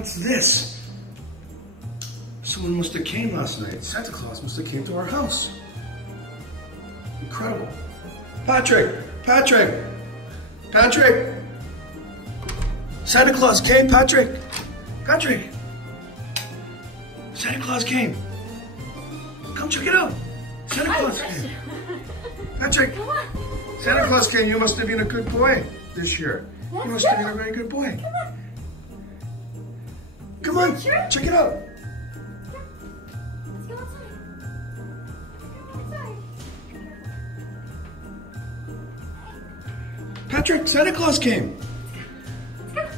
What's this? Someone must have came last night. Santa Claus must have came to our house. Incredible. Patrick! Patrick! Patrick! Santa Claus came, Patrick! Patrick! Santa Claus came. Come check it out. Santa Claus came. Patrick! Come on. Santa Claus came. You must have been a good boy this year. You must have been a very good boy. Come on. Come on, check it out. Let's go outside. Let's go outside. Patrick, Santa Claus came. Let's go.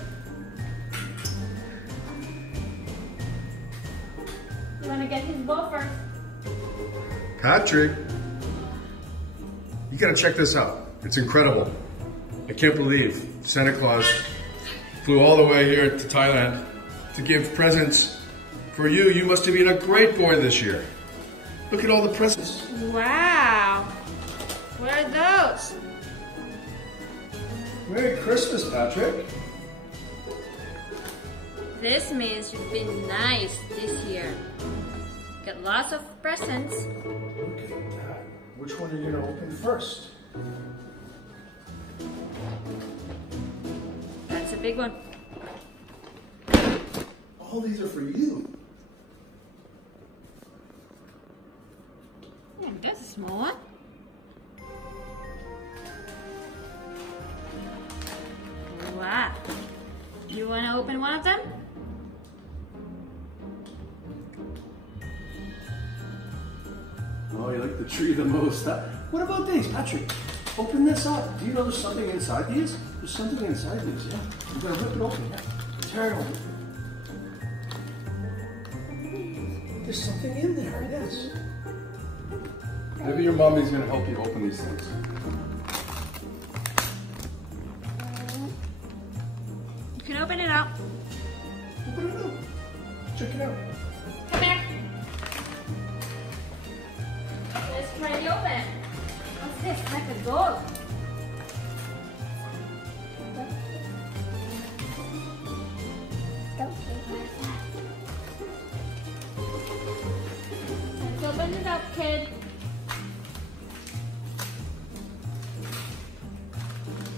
You want to get his ball first? Patrick, you gotta check this out. It's incredible. I can't believe Santa Claus flew all the way here to Thailand to give presents for you. You must have been a great boy this year. Look at all the presents. Wow. What are those? Merry Christmas, Patrick. This means you've been nice this year. Got lots of presents. Look at that. Which one are you gonna open first? That's a big one. All these are for you. That's a small one. Wow. You want to open one of them? Oh, you like the tree the most, huh? What about these, Patrick? Open this up. Do you know there's something inside these? There's something inside these, yeah. I'm gonna rip it open, yeah. Tear it open. There's something in there, yes. Maybe your mommy's gonna help you open these things. You can open it up. Open it up. Check it out. Come here. Let's try to open it. What's this? Like a dog. Let's open it up, kid.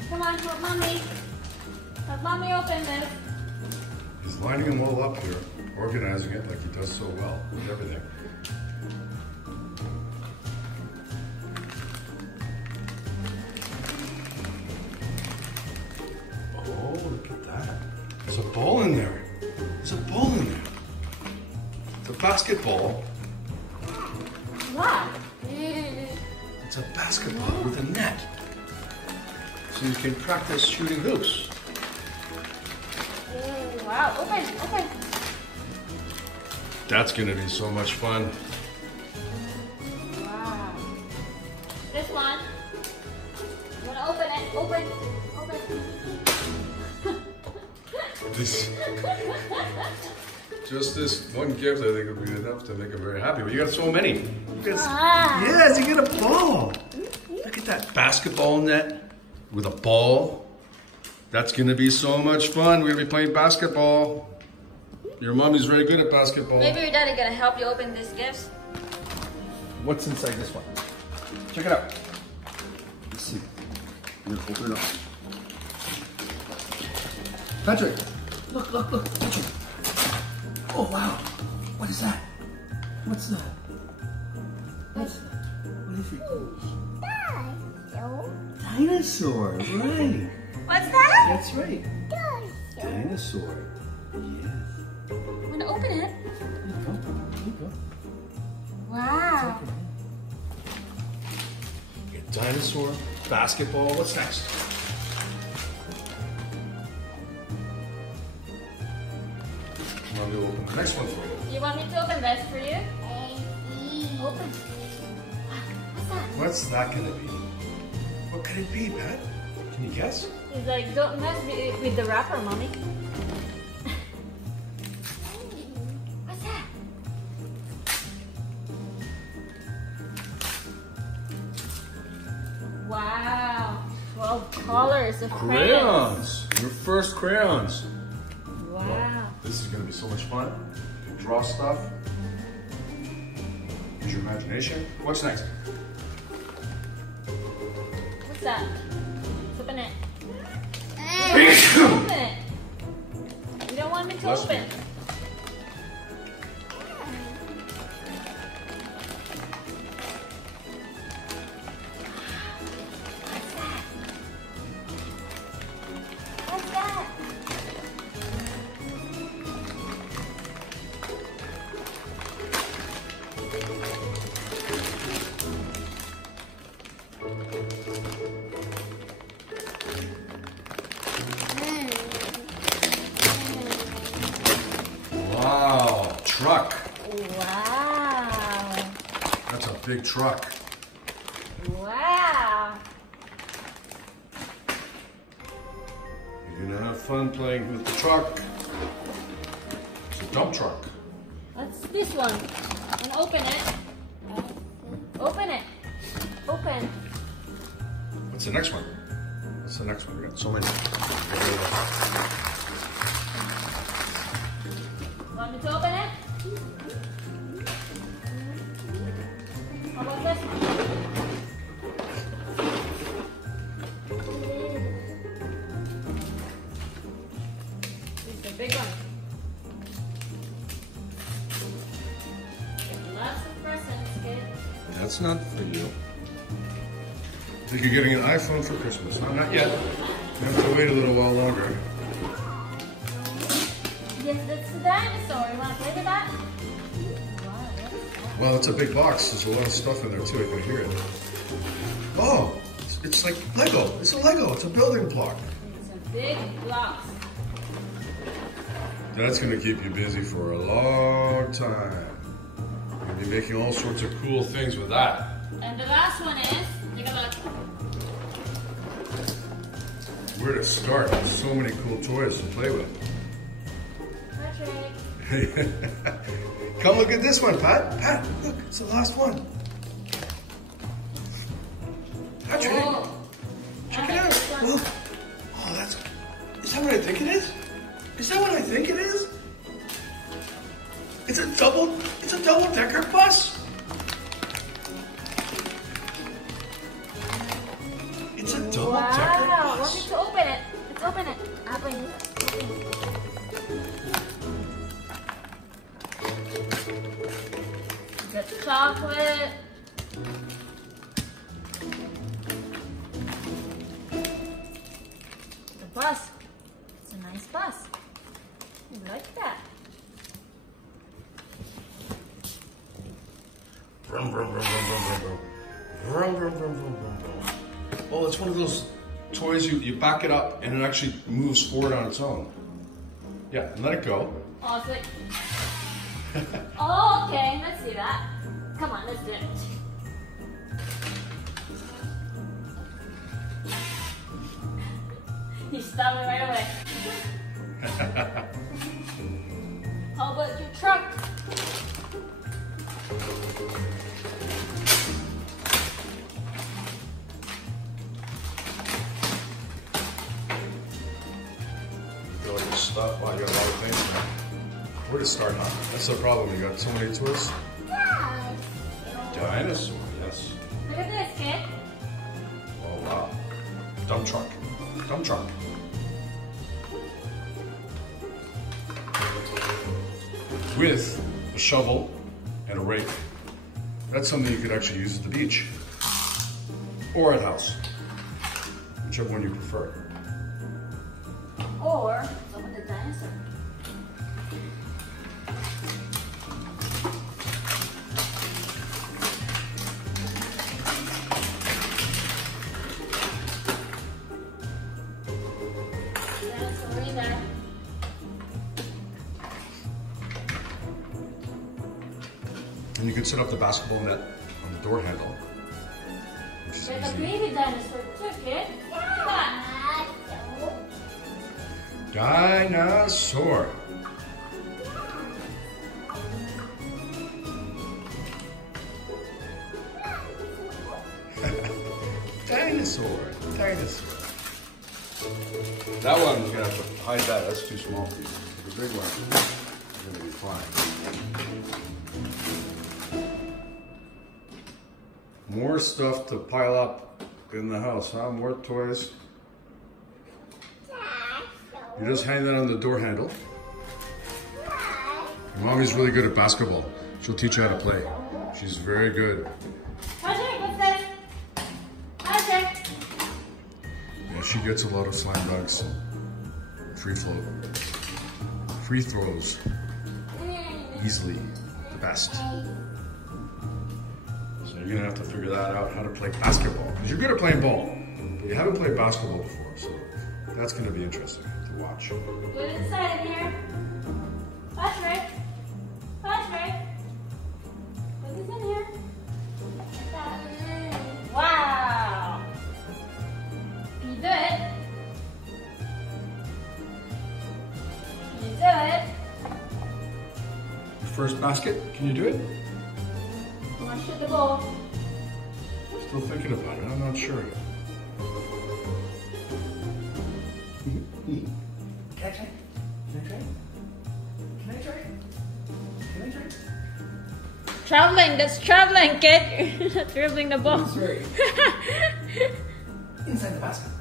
Come on, help mommy. Help mommy open this. He's lining them all up here, organizing it like he does so well with everything. Oh, look at that. There's a ball in there. There's a ball in there. It's a basketball. What? It's a basketball with a net. So you can practice shooting hoops. Wow, open, open. That's gonna be so much fun. Wow. This one. You wanna open it? Open, open. This, just this one gift, I think, would be enough to make him very happy. But you got so many. Yes, you get a ball. Look at that basketball net with a ball. That's gonna be so much fun. We're gonna be playing basketball. Your mommy's very good at basketball. Maybe your daddy gonna help you open these gifts. What's inside this one? Check it out. Let's see. I'm gonna open it up. Patrick, look, look, look, Patrick. Oh wow, what is that? What's that? What's that? What is it? Dinosaur, right. What's that? That's right. Dinosaur. Yes. Wanna open it? There you go. There you go. Wow. You get dinosaur, basketball. What's next? Mommy will open the next one for you. You want me to open this for you? Open. What's that? What's that gonna be? What could it be, Pat? Can you guess? He's like, don't mess with the wrapper, mommy. What's that? Wow. 12 colors of crayons. Crayons. Your first crayons. Wow. This is gonna be so much fun. You draw stuff. Use your imagination. What's next? What's that? Open it. Open it. You don't want me to open it. What's that? Wow, truck. Wow. That's a big truck. Wow. You're gonna have fun playing with the truck. It's a dump truck. What's this one? And open it. Open it. Open. What's the next one? What's the next one? We got so many. Want me to open it? How about this one? This is a big one. Lots of presents, kid. That's not for you. I think you're getting an iPhone for Christmas. No, not yet. You have to wait a little while longer. Yes, that's the dinosaur. You want to play with that? Wow, what is that? Well, it's a big box. There's a lot of stuff in there too. I can hear it. Oh, it's like Lego. It's a Lego. It's a building block. It's a big block. That's going to keep you busy for a long time. You'll be making all sorts of cool things with that. And the last one is, take a look. Where to start? There's so many cool toys to play with. Patrick. Come look at this one, Pat. Pat, look, it's the last one. Patrick, Oh. check it out. Look. Oh, that's. Is that what I think it is? Is that what I think it is? It's a double-decker bus. It's a double-decker Wow, bus. want me to open it? Let's open it. Open it. Got chocolate. The bus. It's a nice bus. I like that. Vroom, vroom, vroom, vroom, vroom, vroom. Vroom, vroom, vroom, vroom, vroom, vroom. Oh, it's one of those toys you back it up and it actually moves forward on its own. Yeah, and let it go. Oh, it's like... Oh, okay, let's see that. Come on, let's do it. He stopped me right away. How about your truck? You got all your stuff. Wow, you got a lot of things. Where to start, huh? That's the problem. You got so many toys. Dinosaur, yes. Look at this, kid. Oh, wow. Dump truck. Dump truck. With a shovel and a rake. That's something you could actually use at the beach. Or at house. Whichever one you prefer. Or some of the dinosaur. Dinosaur in there. And you could set up the basketball net on the door handle. Which is There's a easy. baby dinosaur too, kid. Look at that. Dinosaur. Dinosaur. Dinosaur. That one, you're gonna have to hide that. That's too small for you. The big one, you're gonna be fine. More stuff to pile up in the house, huh? More toys. You just hang that on the door handle. Your mommy's really good at basketball. She'll teach you how to play. She's very good. Patrick, what's this? Patrick. Yeah, she gets a lot of slam dunks. Free throws. Easily the best. So you're gonna have to figure that out, how to play basketball. Because you're good at playing ball, but you haven't played basketball before, so that's gonna be interesting to watch. Put it inside in here. Patrick. Patrick. Put this in here. Wow. Can you do it? Can you do it? Your first basket, can you do it? I want to shoot the ball. Still thinking about it, I'm not sure yet. Can I try? Can I try? Can I try? Can I try? Traveling, that's traveling, kid. You're not dribbling the ball. That's right. Inside the basket.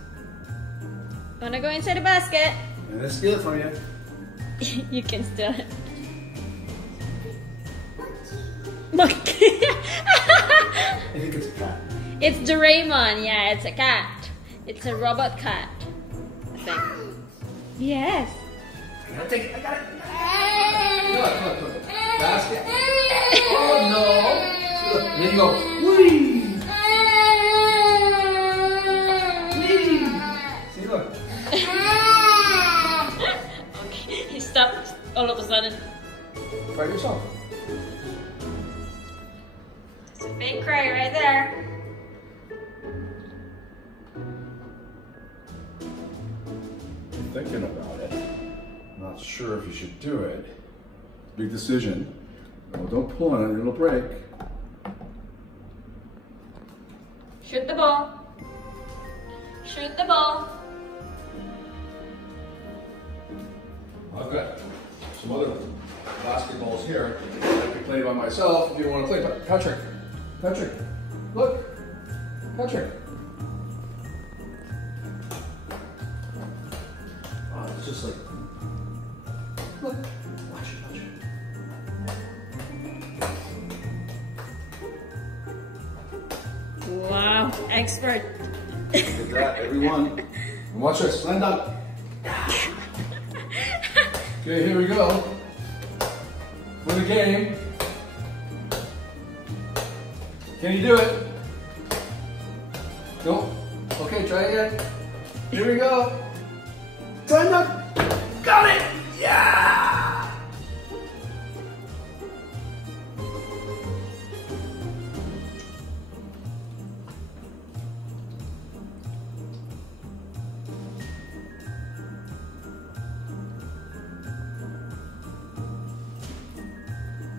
Wanna go inside the basket? And let's steal it from you. You can steal it. Monkey. I think it's a cat. It's Doraemon. Yeah, it's a cat. It's a robot cat. I think. Yes. I gotta take it. I got it. Look, look, look. Basket. Oh no. Look, there you go. Whee! Whee! See, look. Okay, he stopped all of a sudden. Try it yourself. It's a big cry right there. Thinking about it. Not sure if you should do it. Big decision. No, don't pull on it, it'll break. Shoot the ball. Shoot the ball. I've got some other basketballs here. I can play by myself if you want to play. But Patrick, look. Patrick. Oh, it's just like, look. Watch it, watch it. Wow, expert. Look at that, everyone. And watch this, stand up. Okay, here we go. For the game. Can you do it? No? Okay, try again. Here we go. Stand up. Got it! Yeah!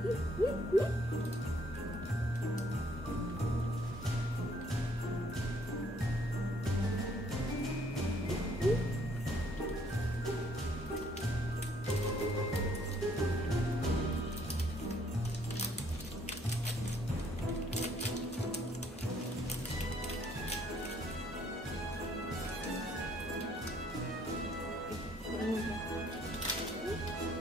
Whoop, whoop, whoop.